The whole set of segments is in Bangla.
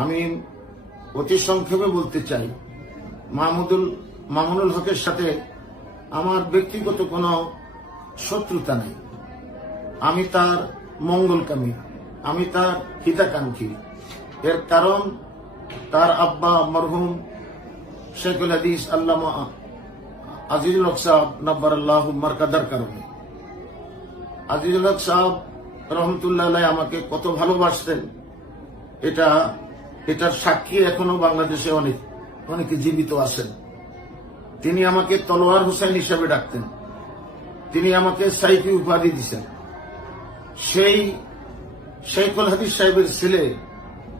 আমি অতি সংক্ষেপে বলতে চাই, মামুনুল হকের সাথে আমার ব্যক্তিগত কোনো শত্রুতা নেই। আমি তার মঙ্গলকামী, আমি তার হিতাকাঙ্ক্ষী। এর কারণ তার আব্বা মরহুম শেখুল হাদিস আল্লামা আজিজুল হক সাহেব নব্বরাল্লাহু মারকাদার কারণে। আজিজুল হক সাহেব রহমতুল্লাহ আলাইহি আমাকে কত ভালোবাসতেন, এটার সাক্ষী এখনো বাংলাদেশে অনেকে জীবিত আছেন। তিনি আমাকে তলোয়ার হোসেন হিসেবে ডাকতেন, তিনি আমাকে সাইফি উপাধি দিচ্ছেন। সেই শেখুল হাদিস সাহেবের ছেলে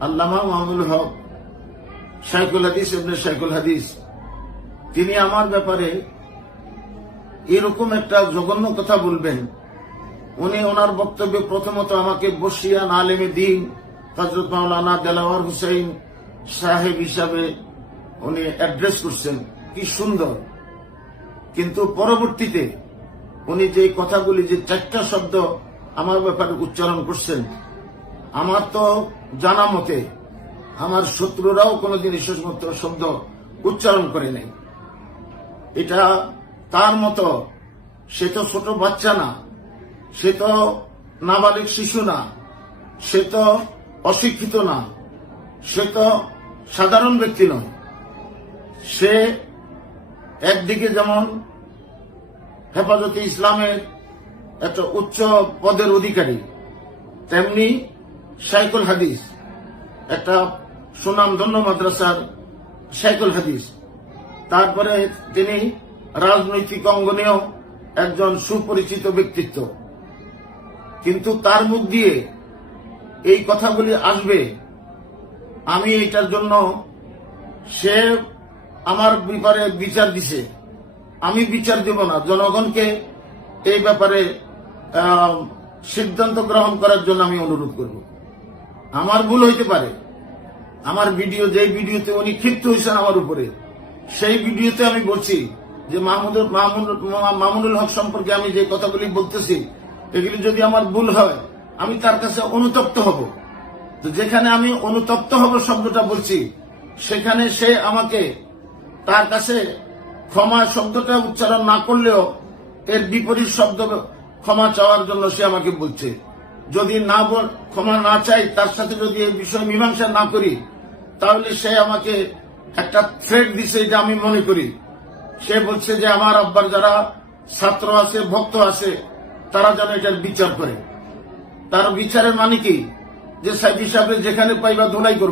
আল্লামা মামুনুল হক, শেখুল হাদিস ইবনে শেখুল হাদিস, তিনি আমার ব্যাপারে এরকম একটা জঘন্য কথা বলবেন। উনি ওনার বক্তব্যে প্রথমত আমাকে বসিয়ান আলেমে দ্বীন হযরত মাওলানা দেলাওয়ার হুসাইন সাহেব হিসাবে উনি অ্যাড্রেস করছেন, কি সুন্দর। কিন্তু পরবর্তীতে উনি যে কথাগুলি, যে 4টা শব্দ আমার ব্যাপারে উচ্চারণ করছেন, আমার তো জানা মতে আমার শত্রুরাও কোনোদিন এই সমস্ত শব্দ উচ্চারণ করে নাই। এটা তার মতো, সে তো ছোট বাচ্চা না, সে তো নাবালিক শিশু না, সে তো অশিক্ষিত না, সে তো সাধারণ ব্যক্তি নয়। সে একদিকে যেমন হেফাজতে ইসলামের একটা উচ্চ পদের অধিকারী, তেমনি শেখুল হাদিস, একটা সুনামধন্য মাদ্রাসার শেখুল হাদিস। তারপরে তিনি রাজনৈতিক অঙ্গনেও একজন সুপরিচিত ব্যক্তিত্ব। কিন্তু তার মুখ দিয়ে এই কথাগুলি আসবে, আমি এটার জন্য, সে আমার ব্যাপারে বিচার দিছে, আমি বিচার দেব না। জনগণকে এই ব্যাপারে সিদ্ধান্ত গ্রহণ করার জন্য আমি অনুরোধ করব। আমার ভুল হইতে পারে, আমার ভিডিও, যে ভিডিওতে উনি ক্ষিপ্ত হয়েছেন আমার উপরে, সেই ভিডিওতে আমি বলছি যে মামুনুল হক সম্পর্কে আমি যে কথাগুলি বলতেছি, এগুলি যদি আমার ভুল হয় আমি তার কাছে অনুতপ্ত হব। তো যেখানে আমি অনুতপ্ত হব শব্দটা বলছি, সেখানে সে আমাকে, তার কাছে ক্ষমা শব্দটা উচ্চারণ না করলেও এর বিপরীত শব্দ ক্ষমা চাওয়ার জন্য সে আমাকে বলছে। যদি ক্ষমা না চাই, তার সাথে যদি এই বিষয় মীমাংসা না করি, তাহলে সে আমাকে একটা থ্রেট দিছে, এটা আমি মনে করি। সে বলছে যে আমার আব্বার যারা ছাত্র আছে, ভক্ত আছে, তারা যেন এটার বিচার করে। তার বিচারের মানে কি, যে সাইফি সাহেব যেখানে পাইবা ধোলাই করবা।